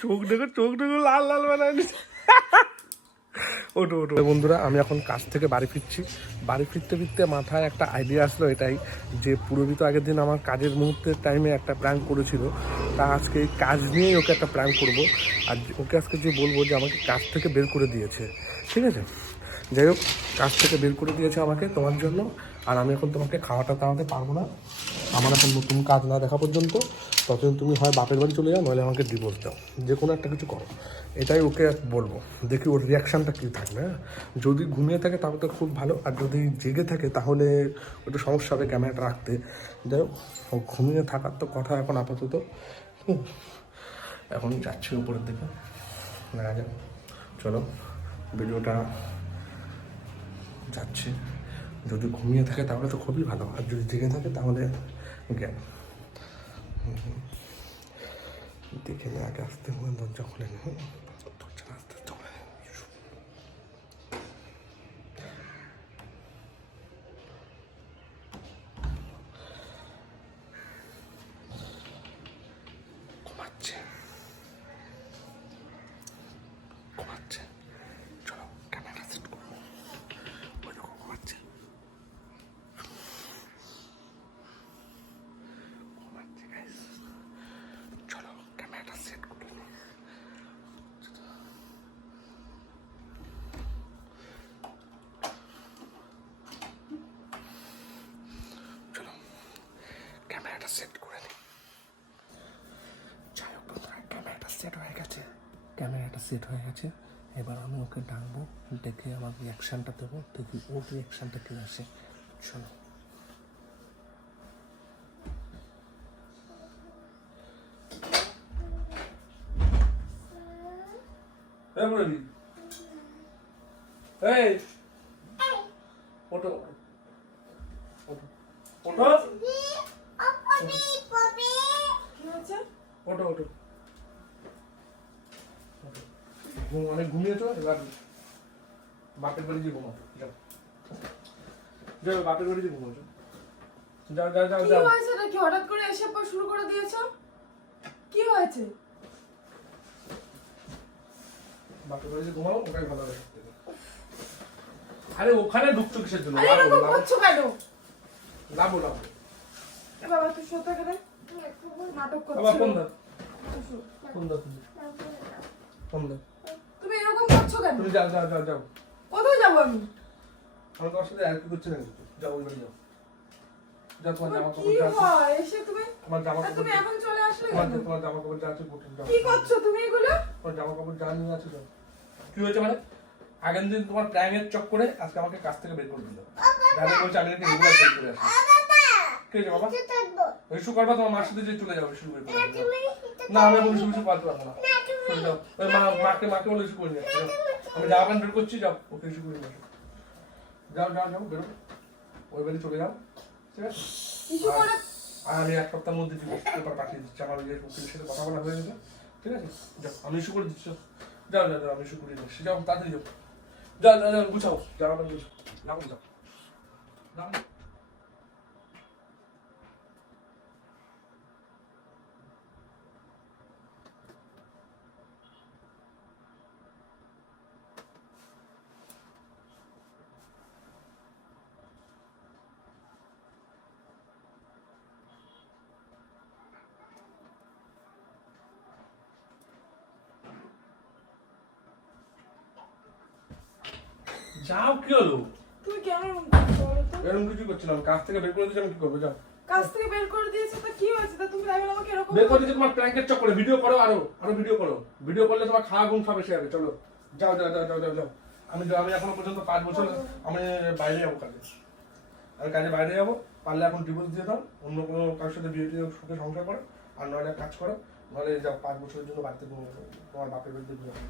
চোখ দেখো লাল লাল বানায় নিচ্ছে। ওটো বন্ধুরা, আমি এখন কাজ থেকে বাড়ি ফিরছি। বাড়ি ফিরতে ফিরতে মাথায় একটা আইডিয়া আসলো, এটাই যে পুরবি তো আগের দিন আমার কাজের মুহূর্তের টাইমে একটা প্র্যাঙ্ক করেছিল, তা আজকে এই কাজ নিয়েই ওকে একটা প্র্যাঙ্ক করবো। আর ওকে আজকে যে বলবো যে আমাকে কাজ থেকে বের করে দিয়েছে, ঠিক আছে? যাই হোক, কাজ থেকে বের করে দিয়েছে আমাকে তোমার জন্য। আর আমি এখন তোমাকে খাওয়াটা খাওয়াতে পারবো না, আমার এখন নতুন কাজ না দেখা পর্যন্ত। ততদিন তুমি হয় বাপের বাড়ি চলে যাও, নইলে আমাকে ডিভোর্স দাও, যে কোনো একটা কিছু করো। এটাই ওকে বলবো, দেখি ওর রিয়াকশানটা কী থাকবে। হ্যাঁ, যদি ঘুমিয়ে থাকে তাহলে তো খুব ভালো, আর যদি জেগে থাকে তাহলে একটু সমস্যা হবে ক্যামেরাটা রাখতে। যাই হোক, ও ঘুমিয়ে থাকার তো কথা এখন আপাতত। এখন যাচ্ছি উপরের দিকে, দেখা যাক। চলো, ভিডিওটা যাচ্ছে। যদি ঘুমিয়ে থাকে তাহলে তো খুবই ভালো, আর যদি জেগে থাকে তাহলে জ্ঞান। দেখে নে আগে, আসতে হবে, দরজা খুলে নে। দরজা আস্তে আস্তে খুলে নে। ঘুমাচ্ছে ঘুমাচ্ছে, চলো ক্যামেরা সেট করবো। ওই দেখো ঘুমাচ্ছে ঘুমাচ্ছে গাইস। চলো ক্যামেরাটা সেট করে নি। চলো ক্যামেরাটা সেট করে নি। যাই হোক বন্ধুরা, ক্যামেরাটা সেট হয়ে গেছে। এবার আমি ওকে ডাকবো, ডেকে আমার রিয়াকশানটা দেবো, দেখি ওর রিয়াকশানটা কী আসে। চলো। ওটো ওটো ওটো ওটো ওটো, অনেক ঘুমিয়েছো, এবার বাপের বাড়ি যে ঘুমাও। যাও যাও, বাপের বাড়ি যে ঘুমাচ্ছো। যাও যাও যাও যাও। কি হয়েছে নাকি হঠাৎ করে এসে পর শুরু করে দিয়েছো? কি হয়েছে? বাপের বাড়ি যে ঘুমাও, ওটাই ভালো লাগে। আরে ওখানে ঢুকছো কিসের জন্য? আরে এরকম করছো কেন? লাভো লাভো। এ বাবা তুই সোতা করে নাটক করছিস। বাবা ফোন দাও, ফোন দাও, ফোন দাও। তুমি এরকম করছো কেন? তুমি যাও যাও যাও যাও। কোথায় যাবো আমি? আমি তোমার সাথে আর কি করছি না, যাও ওই বাড়ি যাও। যাও, তোমার জামা কি কাপড় যা আছে, হয় এসে তুমি? তোমার জামা আর কাপড়, তুমি এখন চলে আসলে তোমার কেন? তোমার জামা কাপড় যা আছে গোটে যাও। কি করছো তুমি এগুলো? তোমার জামা কাপড় যা নিয়ে আছে যাও। কি হয়েছে মানে? আগের দিন তোমার প্র্যাঙ্কের চক্করে আজকে আমাকে কাজ থেকে বের করে দিল। দাদা বলছে আমি নাকি রেগুলার বের করে আসি। কে আছে বাবা? ইস্যু করবা, তোমার মার সাথে যে চলে যাও ইস্যু বের করে। না আমি এখন ইস্যু পারতে পারবো না। চলে যাও, ওই মাকে বলে ইস্যু করে নিয়ে আসো। আমি জামা প্যান্ট বের করছি, যাও ওকে ইস্যু করে নিয়ে আসো। যাও যাও যাও, বেরো, ওই বাড়ি চলে যাও, ঠিক আছে? ইস্যু করে আর আমি এক সপ্তাহের মধ্যে ডিভোর্স পেপার পাঠিয়ে দিচ্ছি, আমার ওই উকিলের সাথে কথা বলা হয়ে গেছে, ঠিক আছে? যাও, আমি ইস্যু করে দিচ্ছি। যাও যাও যাও, আমি ইস্যু করে দিচ্ছি। যাও তাড়াতাড়ি যাও, যাও যাও যাও, গুছাও জামা প্যান্ট গুছাও, যাও যাও যাও। যাও, কি হলো? তুমি কেন এরকম করছো বলো তো? এরকম কিছু করছিলাম, কাজ থেকে বের করে দিয়েছি, আমি কি করবো? যাও। কাজ থেকে বের করে দিয়েছো তো কি হয়েছে? তা তুমি তাই বলে আমাকে এরকম বের করে দিয়েছি তোমার প্র্যাঙ্কের চক্করে। ভিডিও করো, আরো আরো ভিডিও করো। ভিডিও করলে তোমার খাওয়া ঘুম সব এসে যাবে। চলো যাও যাও যাও যাও যাও যাও। আমি এখনো পর্যন্ত 5 বছর আমি বাইরে যাবো কাজে। আমি কাজে বাইরে যাবো, পারলে এখন ডিভোর্স দিয়ে দাও, অন্য কোনো কারোর সাথে বিয়ে দিয়ে সুখে সংসার করো, আর নয়টা কাজ করো, নাহলে যাও 5 বছরের জন্য বাড়িতে তোমার বাপের বাড়িতে ঘুরে আসো।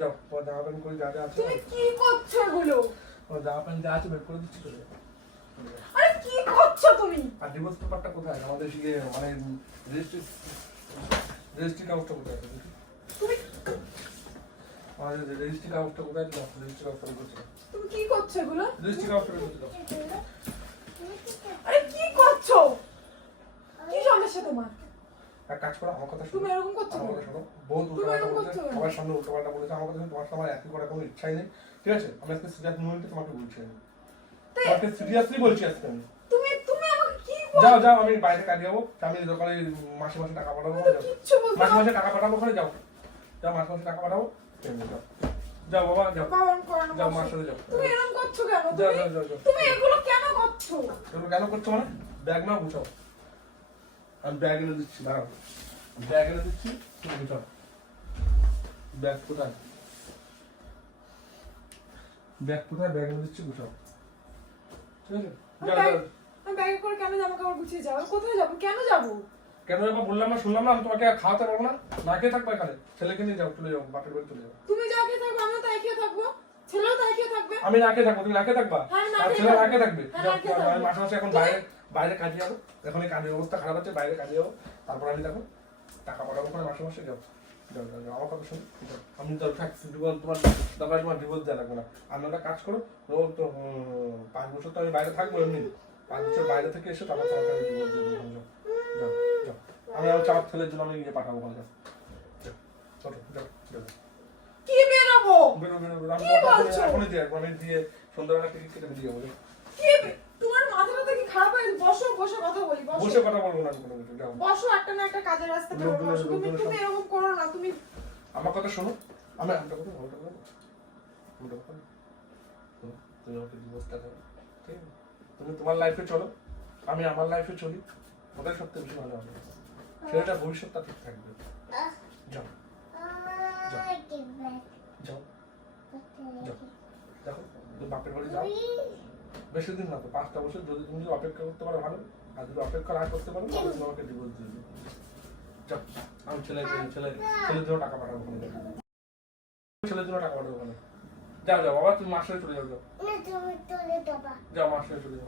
যাও, তোমার জামা প্যান্ট করে যা যা আছে, তুমি কি করছো এগুলো? তোমার জামা প্যান্ট যা আছে বের করে দিচ্ছি, চলে যাও। আরে কি করছো তুমি? আর ডিভোর্স পেপারটা কোথায়? আমাদের ইয়ে মানে রেজিস্ট্রি কাগজটা কোথায় আছে? তুমি আমাদের রেজিস্ট্রি কাগজটা কোথায়? রেজিস্ট্রি কাগজটা কোথায়? তুমি কি করছো এগুলো? রেজিস্ট্রি কাগজটা কোথায়? আরে কি করছো? কি সমস্যা তোমার? এক কাজ করো, আমার কথা শোনো, তুমি এরকম করছো আমার কেন? কথা শোনো, বহুত তুমি উল্টোপাল্টা এরকম বলেছে, করছো কেন? সবার সামনে উল্টোপাল্টা বলেছে, আমার কথা শুনে তোমার সাথে আমার একই করার কোনো ইচ্ছাই নেই, ঠিক আছে? আমি আজকে সিরিয়াস মুভমেন্টে তোমাকে বলছি, আমি তোমাকে সিরিয়াসলি বলছি আজকে আমি। তুমি তুমি আমাকে কি বল? যাও যাও, আমি বাইরে কাজে যাবো, আমি দোকানে মাসে মাসে টাকা পাঠাবো, আমি তো যাও। কিচ্ছু বলতে মাসে পারবো মাসে টাকা পাঠাবো, ওখানে যাও, যাও মাসে মাসে টাকা পাঠাবো, পেমেন্ট যাও, যাও বাবা যাও, না। বারণ করো না, যাও বসো। মার সাথে যাও, তুমি এরকম করছো কেন? যাও তুমি যাও যাও যাও। তুমি এগুলো কেন করছো? এগুলো কেন করছো মানে? ব্যাগ নাও, গুছাও। আমি ব্যাগ এনে দিচ্ছি, দাঁড়াও, ব্যাগ এনে দিচ্ছি, তুমি গুছাও। ব্যাগ কোথায়? ব্যাগ কোথায়? ব্যাগ এনে দিচ্ছি, গুছাও, ঠিক আছে? যাও যাও। আমি ব্যাগে করে কেন জামা কাপড় গুছিয়ে যাবো? কোথায় যাবো? কেন যাবো? কেন এবার বললাম না, শুনলাম না, আমি তোমাকে আর খাওয়াতে পারবো না, না খেয়ে থাকবো এখানে, ছেলেকে নিয়ে যাও, চলে যাও, বাপের বাড়ি চলে যাও। তুমি যা খেয়ে থাকবো, আমিও তাই খেয়ে থাকবো, ছেলেও তাই খেয়ে থাকবে। আমি না খেয়ে থাকবো, তুমি না খেয়ে থাকবা? হ্যাঁ, না আর খেয়ে ছেলে না থাকবো। খেয়ে থাকবে? হ্যাঁ, যাও, না খেয়ে আমি থাকবো। মাসে মাসে এখন বাইরে বাইরে কাজে যাবো, এখন এই কাজের অবস্থা খারাপ আছে, বাইরে কাজে যাবো, তারপর আমি দেখো টাকা পাঠাবো ওখানে মাসে মাসে, যাও যাও যাও যাও, আমার কথা শোনো, যাও। আমি তো থাকছি, তোমার দরকার তোমার ডিভোর্স দেওয়া লাগবে না, আমি একটা কাজ করো, ও তো 5 বছর তো আমি বাইরে থাকবো, এমনি 5 বছর বাইরে থেকে এসে তারপর তোমাকে আমি ডিভোর্স দিয়ে দেবো, যাও যাও যাও। আমি আমার চার ছেলের জন্য আমি ইয়ে পাঠাবো ওখানে, যাও যাও, চলো যাও যাও। কি বেরাবো? বেরো বেরো বেরো, আমি কি বলছো? এখনই দিয়ে আসবো, আমি দিয়ে সন্ধ্যাবেলা টিকিট কেটে দিয়ে যাবো, যাও। তোমার মাথাটা কি খারাপ হয়েছে? বসো, বসে কথা বলি, বসো। বসে কথা বলবো না আমি কোনো কিছু, যাও। বসো, একটা না একটা কাজের রাস্তা বেরো, লোকজনের- বসো। তুমি লোকজনের তুমি এরকম করো না, তুমি আমার কথা শোনো, আমি একটা কথা বলতে পারবো, তুমি আমাকে ডিভোর্সটা দাও, ঠিক আছে? তুমি তোমার লাইফে চলো, আমি আমার লাইফে চলি, ওটাই সবথেকে বেশি ভালো হবে, ছেলেটার ভবিষ্যৎটা ঠিক থাকবে। যাও যাও যাও যাও, দেখো তুমি বাপের বাড়ি যাও, বেশি দিন না তো, 5টা বছর, যদি তুমি যদি অপেক্ষা করতে পারো ভালো, আর যদি অপেক্ষা না করতে পারো তাহলে তুমি আমাকে ডিভোর্স দিয়ে দেবে। যাও, আমি ছেলের জন্য টাকা পাঠাবো ওখানে, যাও। ছেলের জন্য টাকা পাঠাবো ওখানে, যাও যাও বাবা, তুমি মাস হয়ে চলে যাও, যাও যাও, মাস হয়ে চলে যাও।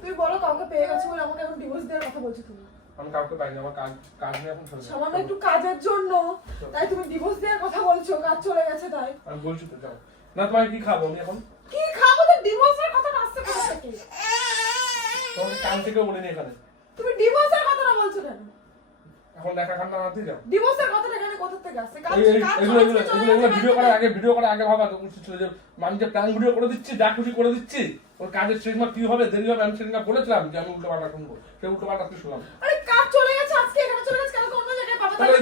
তুমি বলো কাউকে পেয়ে গেছো বলে আমাকে এখন ডিভোর্স দেওয়ার কথা বলছো তুমি? আমি কাউকে পাইনি, আমার কাজ কাজ নিয়ে এখন চলে যাও। সামান্য একটু কাজের জন্য তাই তুমি ডিভোর্স দেওয়ার কথা বলছো? কাজ চলে গেছে তাই? আমি বলছি তো, যাও। না তোমাকে কি খাবো আমি এখন? কি খাবো? তো ডিভোর্সের কথা আসছে কোথা থেকে? তোমাকে কান থেকেও বলিনি এখানে, তুমি ডিভোর্সের কথাটা বলছো কেন? এখন দেখা খান্না না দিয়ে যাও। ডিভোর্সের কথাটা এখানে কোথা থেকে আসছে? কাজ কাজ এগুলো চলে গেছে, চলে গেছে, ভিডিও করার আগে ভাবা তো উচিত ছিল যে আমি যে প্ল্যান ভিডিও করে দিচ্ছি, যা খুশি করে দিচ্ছি, ওর কাজের সেদিন কি হবে দেরি হবে, আমি সেদিন বলেছিলাম যে আমি উল্টো পাল্টা শুনবো, সেই উল্টো পাল্টা আজকে শুনলাম। আরে কাজ চলে গেছে, আজকে এখানে চলে গেছে, কালকে অন্য জায়গায় পাবো। তাহলে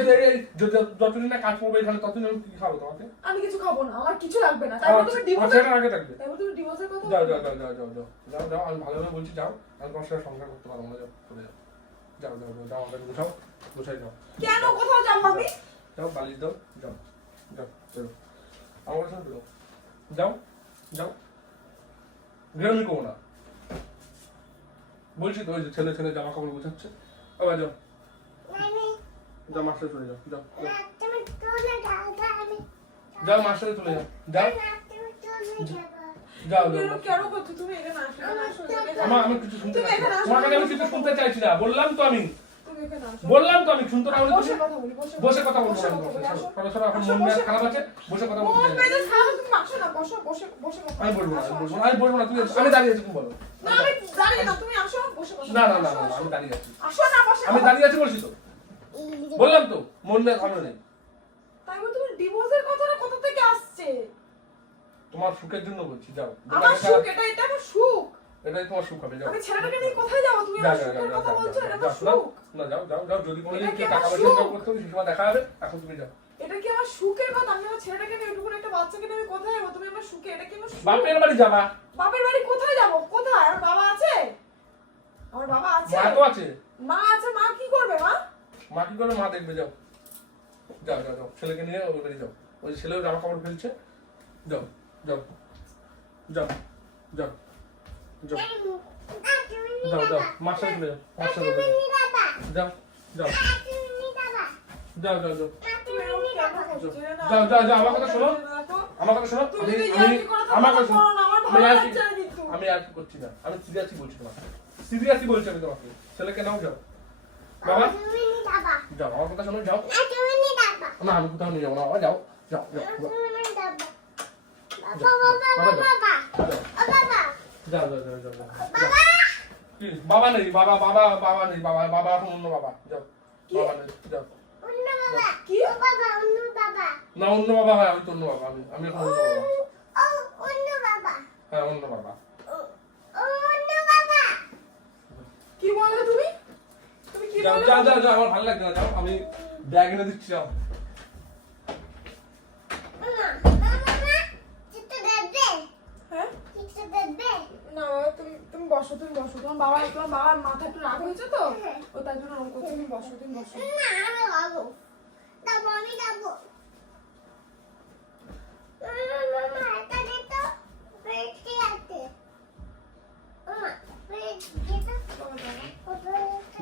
যতদিন না কাজ করবো এখানে, ততদিন আমি কি খাবো তোমাকে? আমি কিছু খাবো না, আমার কিছু লাগবে না। তারপর তুমি ডিভোর্সের সেটা আগে থাকবে। তারপর তুমি ডিভোর্সের কথা যাও বলছো? যাও যাও যাও যাও যাও যাও যাও, আমি ভালোভাবে বলছি, যাও, আমি তোমার সাথে সংসার করতে পারবো না, যাও চলে যাও, যাও যাও যাও যাও, আমাকে গুছাও, গুছাই যাও, কেন কোথাও যাবো আমি? যাও বালিশ দাও, যাও যাও বেরো, আমার কাছে বেরো, যাও যাও, বেরোনি করবো না বলছি তো, ওই যে ছেলে ছেলে জামা কাপড় গুছাচ্ছে, আবার যাও যাও, মাস্টার চলে যাও, যাও যাও, মাস্টারে চলে যাও, যাও যাও তুমি যাও। এরকম কেন করছো? তুমি এখানে আসো, এখানে আসো, এখানে আসো। আমি কিছু শুনতে তুমি চাইছি এখানে না, আসো। তোমার কাছে আমি কিছু শুনতে চাইছি না, বললাম তো আমি, তুমি এখানে আসো। বললাম তো আমি, শুনতে না হলে বসে তুমি কথা বলি, বসে কথা বলবো, বসে কথা বলি, আসো। সরাসরি এখন আসো, মন বসে মেজাজ খারাপ আছে, বসে কথা বলতে মন চাই না। মেজাজ খারাপ, তুমি আসো না, বসো, বসে বসে কথা আমি বলি। বলবো না, আসো, আমি বলবো আসো। না, আমি বলবো না, তুমি আমি দাঁড়িয়ে আছি, তুমি বলো। না, আমি দাঁড়িয়ে না, তুমি আসো, বসে কথা না বলি। না না আসো, না, আসো। আমি দাঁড়িয়ে আছি, আসো না, বসে আমি কথা দাঁড়িয়ে আছি বলছি তো, বললাম তো মন মেজাজ ভালো নেই, তাই বলে তুমি ডিভোর্সের কথাটা কোথা থেকে আসছে? তোমার সুখের জন্য বলছি, যাও, আমার সুখ, এটা আমার সুখ। এটাই তোমার সুখ হবে, যাও আমি ছেলেটাকে নিয়ে কোথায় যাবো? তুমি যাও আমার যাও যাও সুখের যাও কথা বলছো, এটা যাও, আমার সুখ। না যাও যাও যাও, যদি কোনোদিন এটা কি কেউ টাকা আমার পয়সা ইনকাম সুখ? করতে হবে সেই সময় দেখা হবে, এখন তুমি যাও। এটা কি আমার সুখের কথা? আমি আমার ছেলেটাকে নিয়ে এটুকুন একটা বাচ্চাকে নিয়ে আমি কোথায় যাবো? তুমি আমার সুখে, এটা কি আমার সুখ? বাপের বাড়ি যাবা, বাপের বাড়ি কোথায় যাবো? কোথায়? আমার বাবা আছে? আমার বাবা আছে? মা তো আছে, মা আছে, মা কি করবে? মা মা কি করে, মা দেখবে, যাও যাও যাও যাও, ছেলেকে নিয়ে ওই বাড়ি যাও, ওই ছেলেও জামা কাপড় ফেলছে, যাও যাও যাও যাও যাও যাও যাও, মার সাথে চলে যাও, মার সাথে চলে যাও, যাও যাও যাও যাও যাও তুমি এরকম কেন করছো? না, যাও যাও যাও, আমার কথা শোনো, দেখো, আমার কথা শোনো, তুমি আমি যদি আমি ইয়ার্কি করো আমার তাহলে কথা শোনো, করো না, আমার আমি ভালো আর কি লাগছে না কিন্তু। আমি আর কি করছি না, আমি সিরিয়াসলি বলছি তোমাকে, সিরিয়াসলি বলছি আমি তোমাকে, ছেলেকে নাও, যাও বাবা, যাও আমার কথা শোনো, যাও না, আমি কোথাও নিয়ে যাবো না বাবা, যাও যাও যাও যাও যাও যাও যাও যাও। কি? বাবা নেই, বাবা বাবা বাবা নেই, বাবা বাবা এখন অন্য বাবা, যাও বাবা নেই, যাও কি না অন্য বাবা হয়, আমি তো অন্য বাবা, আমি এখন অন্য বাবা। হ্যাঁ অন্য বাবা। কি বললে তুমি? তুমি কি যাও বললে? যাও যাও যাও, আমার ভালো লাগছে না, যাও আমি ব্যাগ এনে দিচ্ছি, যাও। হ্যাঁ? না বাবা, তুমি বসো, তুমি বসো। তোমার বাবার মাথা একটু রাগ হয়েছে তো, ও তার জন্য ওরকম করছে। তুমি বসো, তুমি বসো।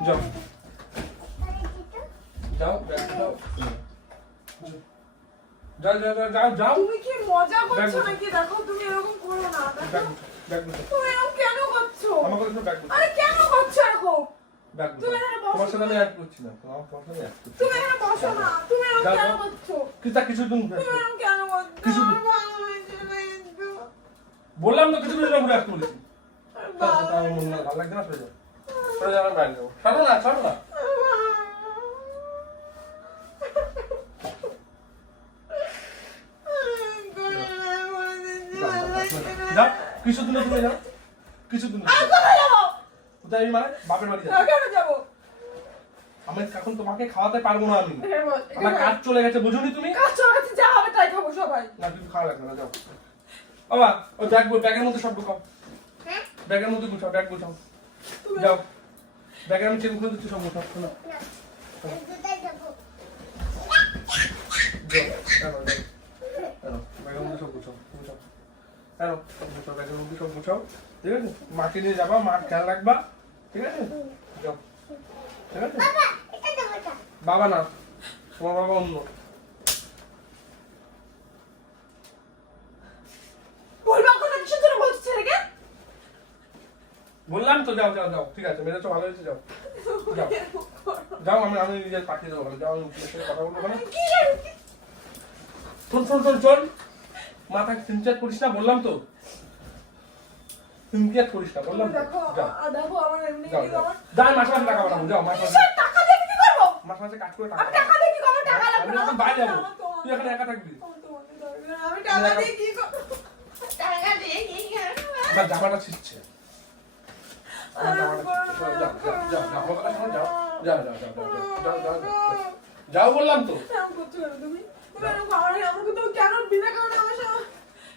যাও যাও ব্যাগ দাও, যাও যাও যাও যাও যাও, তুমি কি মজা করছো দেখো। নাকি? দেখো, তুমি এরকম করো না। ব্যাগ দেখো, ব্যাগ গুছো, তুমি এরকম কেন করছো? আমাকে একটু ব্যাগ গুছো, আরে কেন করছো এরকম? ব্যাগ গুছো। তুমি এখানে বসো। তোমার সাথে আমি অ্যাড করছি না, তোমার সাথে অ্যাড করছি। তুমি এখানে বসো না। তুমি এরকম যাও, কেন যাও। করছো? কিছু দিন তুমি এরকম কেন করছো? কিছু দিন। আমার ভালো লাগছে না একটু। বললাম তো কিছু দিন ঘুরে আসতে বলেছি। ভালো আমার মন ভালো লাগছে না, সরে যাও, সরে যাও, আমি বাইরে যাবো। ছাড়ো না, ছাড়ো না। যাও কিছুদিন তুমি যাও, কিছুদিন। কোথায় আমি মানে বাপের বাড়ি যাবো। কেন যাবো? আমি এখন তোমাকে খাওয়াতে পারবো না, আমি এখানে বস, আমার কাজ চলে গেছে, বুঝুনি তুমি? কাজ চলে গেছে, যা হবে তাই খাবো সবাই। না কিছু খাওয়া লাগবে না, যাও বাবা। ওই ব্যাগের মধ্যে সব ঢুকাও, ব্যাগের মধ্যে গুছাও, ব্যাগ গুছাও, তুমি যাও। ব্যাগের আমি চেন খুলে দিচ্ছি, সব গুছাও। শোনো, যাও, ব্যাগের মধ্যে সব গুছাও, গুছাও, গুছাও, ব্যাগের মধ্যে সব গুছাও, ঠিক আছে? মাকে নিয়ে যাবা, মার খেয়াল রাখবা, ঠিক আছে? যাও, ঠিক আছে? বাবা না, তোমার বাবা অন্য। বলবা কথা কিসের জন্য বলছো ছেলেকে? বললাম তো, যাও যাও যাও, ঠিক আছে, মেরেছো, ভালো হয়েছে, যাও যাও যাও, আমি নিজে পাঠিয়ে দেবো, যাও, আমি উকিলের সাথে কথা বলবো না। কি? শোন শোন শোন শোন, মাথায় সিনচার করিস না, বললাম তো, সিনচার করিস না, বললাম তো। দেখো, যাও দেখো আমার এমনি যাও কিন্তু যাও, আমার যাই মাসে মাসে টাকা পাঠাবো, যাও মাসে মাসে, কিসের টাকা দিয়ে কি করবো? মাসে মাসে কাজ করে টাকা আমি টাকা দিয়ে কি করবো? টাকা লাগবে আমি না। এখন বাইরে যাবো, আমার তো- তুই এখানে একা থাকবি। আমি টাকা দিয়ে কি করবো? টাকা দিয়ে কি করবো? আমার জামাটা ছিটছে, আমার জামাটা ছিটছে, যাও যাও যাও যাও, আমার কথা শোনো, যাও যাও যাও যাও যাও যাও যাও যাও, যাও বললাম তো। এরকম করছো কেন তুমি? তুমি এরকম আমাকে তো কেন বিনা কারণে আমার সাথে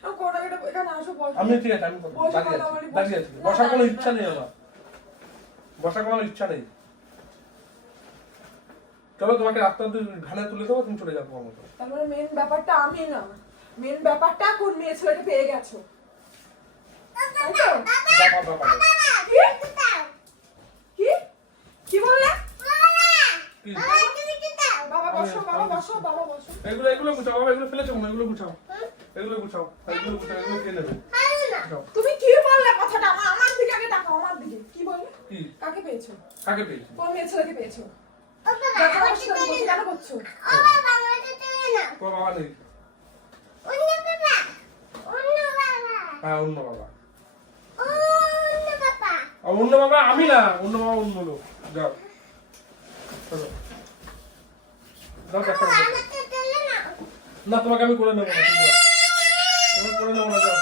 এরকম করো না, এখানে আসো, বসো। আমি ঠিক আছে, আমি দাঁড়িয়ে আছি, বসার কোনো ইচ্ছা নেই আমার, বসার কোনো ইচ্ছা নেই। চলো তোমাকে রাস্তা ভ্যানে তুলে দেবো, তুমি চলে যাও তোমার মতো। তারপরে মেন ব্যাপারটা আমি না, মেন ব্যাপারটা কোন মেয়ে ছেলেকে পেয়ে গেছো, তাই তো? বাবা বাবা কি? কি? কি বললে? কি? বাবা বসো, বাবা বসো, বাবা বসো। এগুলো এগুলো গুছাও বাবা, এগুলো ফেলেছো না, এগুলো গুছাও, এগুলো গুছাও, এগুলো গুছাও, এগুলো কে নেবে? যাও। তুমি কি বললে কথাটা? আমার দিকে আগে তাকাও, আমার দিকে। কি বললে? কি? কাকে পেয়েছো? কাকে পেয়েছি? কোন মেয়ে ছেলেকে পেয়েছো? দেখা করছো না, বসে কেন করছো? তোমার বাবা নেই। হ্যাঁ অন্য বাবা। অন্য বাবা আমি না, অন্য বাবা অন্য লোক। যাও চলো, যাও দেখা করো। না তোমাকে আমি করে নেবো না, তুমি যাও, তোমাকে করে নেবো না, যাও।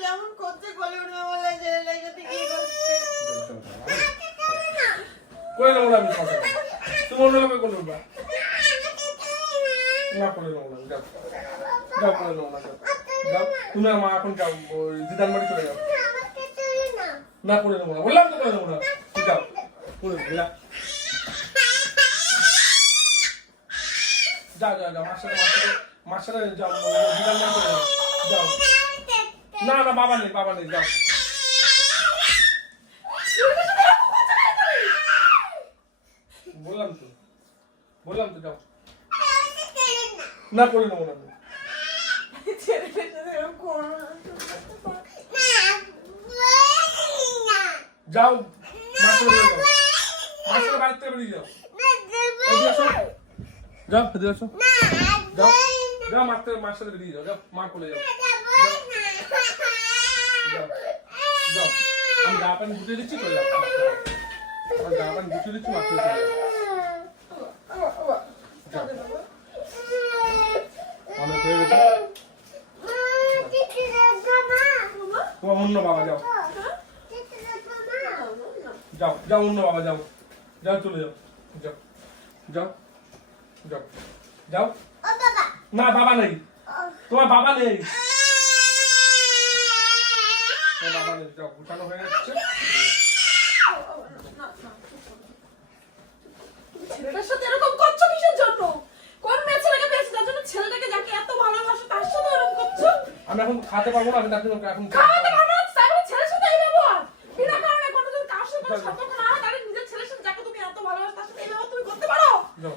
কেমন করছে গলে উঠবে বলে ছেলেটার সাথে কি করছে? করে নেবো না আমি তোমাকে, তুমি অন্য লোকে করে নেবো না, করে নেবো না, যাও যাও, করে নেবো না, যাও যাও, তুমি আর মা এখন যাও, ওই দিদার বাড়ি চলে যাও। না করে নেবো না, বললাম তো করে নেবো না, তুমি যাও, করে নেবো, যাও যাও যাও যাও, মার সাথে যাও, দিদার বাড়ি চলে যাও, যাও। না না বাবা নেই, বাবা নেই, যাও। বললাম তো যাও, না করে নেবো না, ছেলেটার সাথে এরকম করো না। যাও মাসের যাও, মাসের বাড়ি থেকে বেরিয়ে যাও, এদিকে আসো, যাও এদিকে আসো, যাও যাও, মার সাথে বেরিয়ে যাও, যাও মা কোলে যাও, যাও যাও, আমি গা পানি গুটিয়ে দিচ্ছি, চলে যাও, আমার গা পানি গুটিয়ে দিচ্ছি, মার কোলে চলে যাও। অনেক হয়ে গেছে। তোমার অন্য বাবা যাও যাও যাও অন্য বাবা যাও যাও চলে যাও যাও যাও যাও যাও না বাবা নেই তোমার বাবা নেই তোমার বাবা নেই যাও গুছানো হয়ে যাচ্ছে ছেলেটার সাথে এরকম করছো কিসের জন্য? কোন মেয়ে ছেলেকে পেয়েছো তার জন্য ছেলেটাকে যাকে এত ভালোবাসো তার সাথে এরকম করছো? আমি এখন খেতে পারবো না আমি তার জন্য এখন খাওয়াতে পারবো না তাহলে ছেলের সাথে এই ব্যবহার বিনা কারণে কোনোদিন কার সাথে কোনো সম্পর্ক না হয় তাহলে নিজের ছেলের সাথে যাকে তুমি এত ভালোবাসো তার সাথে এই ব্যবহার তুমি করতে পারো? যাও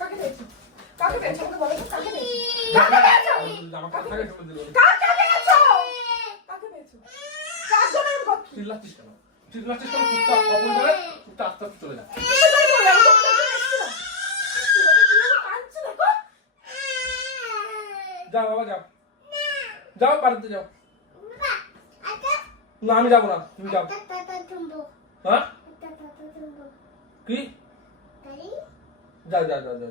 কাকে পেয়েছো? কাকে পেয়েছো? আমাকে বলো তো কাকে পেয়েছো? আমার কাকে কাছে পেয়েছো? চলে দিল কাকে পেয়েছো? কাকে পেয়েছো? কার জন্য এরকম করছো? চিল্লাচ্ছিস কেন চিল্লাচ্ছিস কেন চুপচাপ অপন করে চুপচাপ আস্তে আস্তে চলে যা কিসের জন্য চলে যাবো? তোমার জন্য এসেছিলাম। কিভাবে কাঁদছে দেখো। যাও বাবা যাও যাও বাড়িতে যাও না আমি যাবো না তুমি যাও হ্যাঁ কি যাও যাও যাও যাও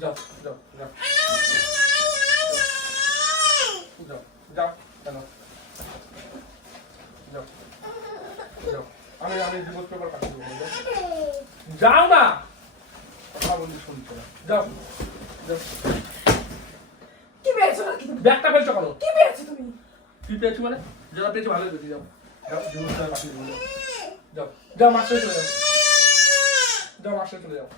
যাও যাও যাও যাও যাও কেন যাও যাও আমি ডিভোর্স পেপার পাঠিয়ে দেবো যাও না কথা বলি শুনছো না যাও যাও কি পেয়েছো নাকি তুমি? ব্যাগটা ফেলছো কেন কি পেয়েছো তুমি? কি পেয়েছি মানে যারা পেয়েছি ভালোই পেয়েছি যাও যাও ডিভোর্স পেপার পাঠিয়ে দেবো যাও যাও মাস্টারে চলে যাও যাও মাস্টারে চলে যাও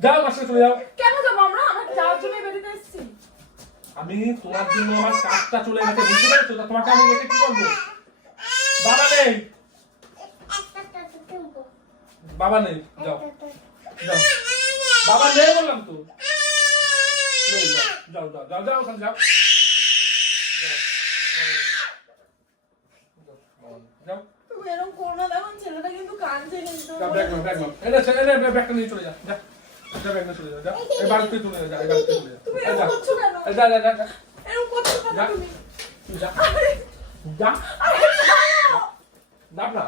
যাও মাস্টারে চলে যাও কেন যাবো আমরা? আমরা যাওয়ার জন্য বেরিয়ে এসেছি। আমি তোমার জন্য আমার কাজটা চলে গেছে বুঝতে পেরেছো তা তোমাকে আমি রেখে কি করবো বাবা নেই বাবা নেই যাও যাও বাবা নেই বললাম তো নেই, যাও যাও যাও যাও ওখানে যাও যাও তুমি এরকম করো না দেখো ছেলেটা কিন্তু কাঁদছে কিন্তু। যাও ব্যাগ নাও ব্যাগ নাও এনে ব্যাগটা নিয়ে চলে যা যা যা ব্যাগ নিয়ে চলে যা যা এই বাড়িতে চলে যা এই বাড়িতে চলে যা তুমি এরকম করছো কেন? যা যা যা যা এরকম করছো কেন যা তুমি? যা আরে, যা আরে ছাড়ো। লাভ না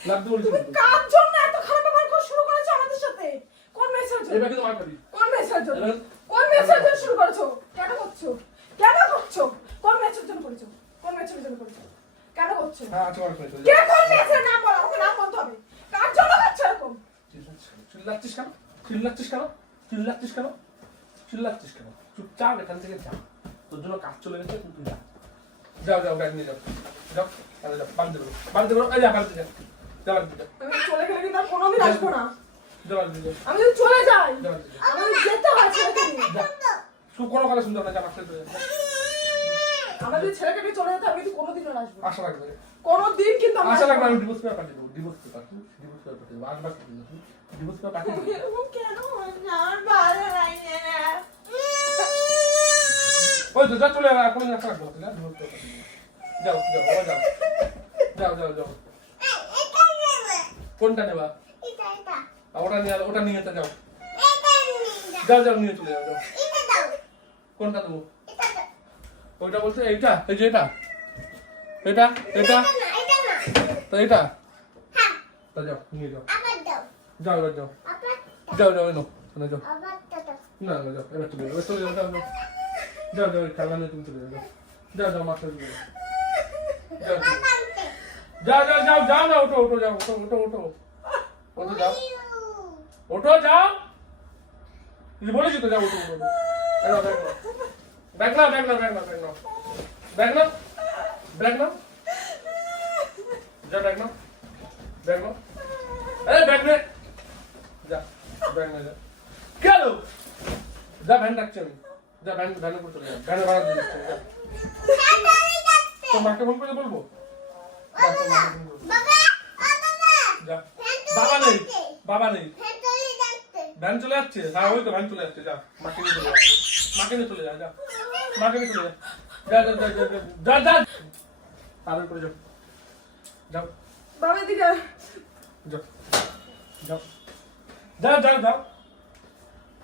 লাভ দিয়ে বলছি তুমি কার জন্য এত খারাপ ব্যবহার করা শুরু করেছো আমাদের সাথে? কোন মেয়েছের জন্য? এবার কিন্তু মার খাবি কোন মেয়েছের জন্য? কোন মেয়েছের জন্য শুরু করেছো? কেন করছো? কেন করছো? কোন মেয়েছের জন্য করেছো? কোন মেয়েছের জন্য করেছো? কেন করছো? হ্যাঁ আচ্ছা মার খাবি কে কোন মেয়েছের নাম বলো? আমাকে নাম বলতে হবে। কার জন্য করছো এরকম? চিল্লাচ্ছিস কেন চিল্লাচ্ছিস কেন চিল্লাচ্ছিস কেন চিল্লাচ্ছিস কেন চুপচাপ এখান থেকে যা তোর জন্য কাজ চলে গেছে তুই যা যাও যাও ব্যাগ নিয়ে যাও যাও তাহলে যাও বাড়িতে বেরো এই যা বাড়িতে যা যা বাড়িতে যা আমি চলে গেলে কিন্তু আর কোনোদিন আসবো না। যা বাড়িতে যা আমি যদি চলে যাই যা বাড়িতে যা আমি যদি যেতে হয় ছেলেকে নিয়ে। কোনো কথা শুনতে হবে না যা বাড়িতে চলে যা আমার যদি ছেলেকে নিয়ে চলে যেতে আমি কিন্তু কোনোদিন আর আসবো না। আশা রাখবে কোনোদিন কিন্তু আমি আশা আসবো রাখবে না। আমি ডিভোর্স পেপার পাঠিয়ে দেবো ডিভোর্স পেপার পাঠিয়ে দেবো আসবার কি ডিভোর্স পেপার পাঠিয়ে দেবো এরকম কেন হচ্ছে? আমার ভালো লাগে না। ওই তো যা চলে যাবে এখন আশা রাখবো যা ডিভোর্স পেপার পাঠিয়ে দেবো যাও যাও ও যাও যাও যাও যাও কোনটা নেবা ওটা নিয়ে তো যাও যাও যাও নিয়ে চলে যাও যাও কোনটা দেবো ওইটা বলছে এইটা এই যে এটা এটা এটা তো এটা তো যাও নিয়ে যাও যাও এবার যাও যাও যাও এনো শোনো যাও না না যাও এবার চলে যাও যাও যাও যাও যাও খেলা নিয়ে তুমি চলে যাও যাও যাও মাস্টার চলে যাও যাও যাও যাও যাও না ওঠো ওঠো যাও ওঠো ওঠো ওঠো ওঠো যাও ওঠো যাও বলেছি তো যাও ওঠো ওঠো ব্যাগ নাও ব্যাগ নাও ব্যাগ নাও ব্যাগ নাও ব্যাগ নাও ব্যাগ নাও যা ব্যাগ নাও ব্যাগ নাও আরে ব্যাগ নে যা ব্যাগ নে যা কেন যা ভ্যান ডাকছি আমি যা ভ্যানে করে চলে যা ভ্যানে ভাড়া দিয়ে দিচ্ছি যা তোর মাকে ফোন করে বলবো যা, তোর মাকে ফোন করবো। যা বাবা নেই বাবা নেই ভ্যান চলে যাচ্ছে হ্যাঁ ওই তো ভ্যান চলে যাচ্ছে যা মাকে নিয়ে চলে যা মাকে নিয়ে চলে যা যা মাকে নিয়ে চলে যা যা যা যা যা যা তাদের করে যাও যাও বাবা এদিকে আয়। যাও যাও যাও যাও যাও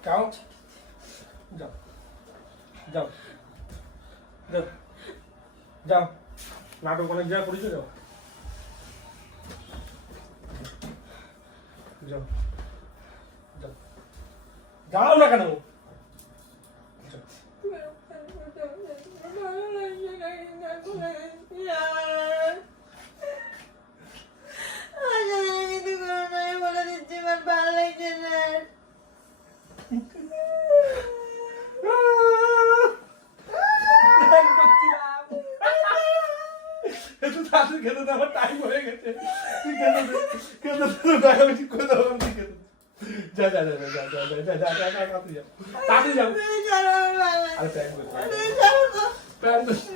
যাও যাও যাও যাও যাও নাটক অনেক যা করেছো যাও যাও যাও যাও না কেন খেতে তো আমার টাইম হয়ে গেছে যা যা যা যা যা যা যা যা যা তাড়াতাড়ি যাও তাড়াতাড়ি যাও আরে প্র্যাঙ্ক করছি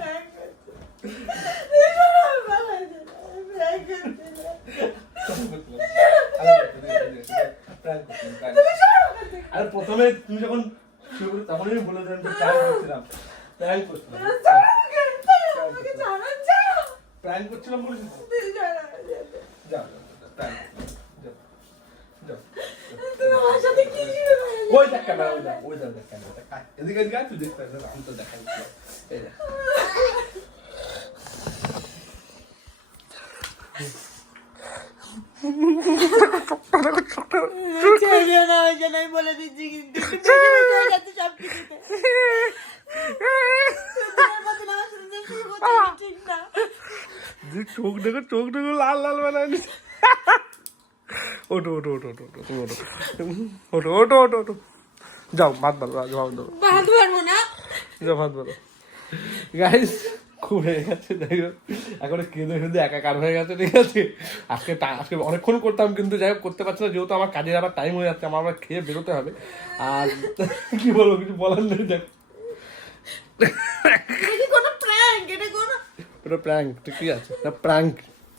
প্র্যাঙ্ক করছি আরে প্রথমে তুমি যখন তখনই আমি বলে দিলাম প্র্যাঙ্ক করছিলাম প্র্যাঙ্ক করছিলাম প্র্যাঙ্ক করছিলাম বলেছি যাও প্র্যাঙ্ক ওই দেখ ক্যামেরা ওই দেখ ক্যামেরা এদিকে এদিকে তুই দেখতে পারবি আমি তো দেখাই এই দেখ বলে দিচ্ছি কিন্তু চোখ দেখো লাল লাল বানায়নি ওটো ওটো ওটো ওটো তুমি ওটো ওটো ওটো ওটো ওটো যাও ভাত ভালো ভাত পারবো না যাও ভাত ভালো গাইস খুব হয়ে গেছে যাই হোক এখন কেঁদে কেঁদে একাকার হয়ে গেছে ঠিক আছে আজকে অনেকক্ষণ করতাম কিন্তু যাই হোক করতে পারছি না যেহেতু আমার কাজের আবার টাইম হয়ে যাচ্ছে আমার আবার খেয়ে বেরোতে হবে আর কি বলবো কিছু বলার নেই দেখ ওটা প্র্যাঙ্ক ঠিকই আছে এটা প্র্যাঙ্ক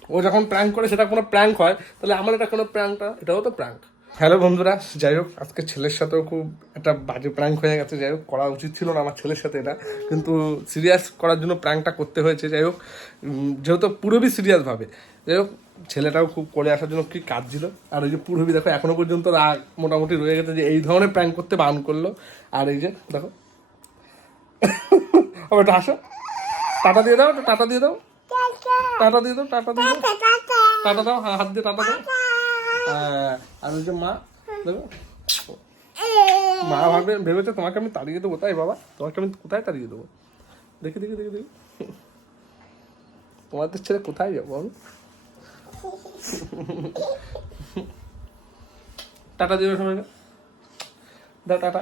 ও যখন প্র্যাঙ্ক করে সেটা কোনো প্র্যাঙ্ক হয় তাহলে আমার এটা কোনো প্র্যাঙ্কটা এটাও তো প্র্যাঙ্ক হ্যালো বন্ধুরা যাই হোক আজকে ছেলের সাথেও খুব একটা বাজে প্র্যাঙ্ক হয়ে গেছে যাই হোক করা উচিত ছিল না আমার ছেলের সাথে এটা কিন্তু সিরিয়াস করার জন্য প্র্যাঙ্কটা করতে হয়েছে যাই হোক যেহেতু পুরোবি সিরিয়াসভাবে যাই হোক ছেলেটাও খুব করে আসার জন্য কি কাজ ছিল আর ওই যে পুরোবি দেখো এখনো পর্যন্ত রাগ মোটামুটি রয়ে গেছে যে এই ধরনের প্র্যাঙ্ক করতে বারণ করলো আর এই যে দেখো আবার একটু হাসো টাটা দিয়ে দাও টাটা দিয়ে দাও টাটা দিয়ে দাও টাটা দিয়ে দাও টাটা দাও হাত দিয়ে টাটা দাও আর ওই যে মা দেখো মা ভেবেছে তোমাকে আমি তাড়িয়ে দেবো তাই বাবা তোমাকে আমি কোথায় তাড়িয়ে দেবো দেখি দেখি দেখি দেখি তোমাদের ছেলে কোথায় যাবো আমি টাটা দিও সবাই দাও টাটা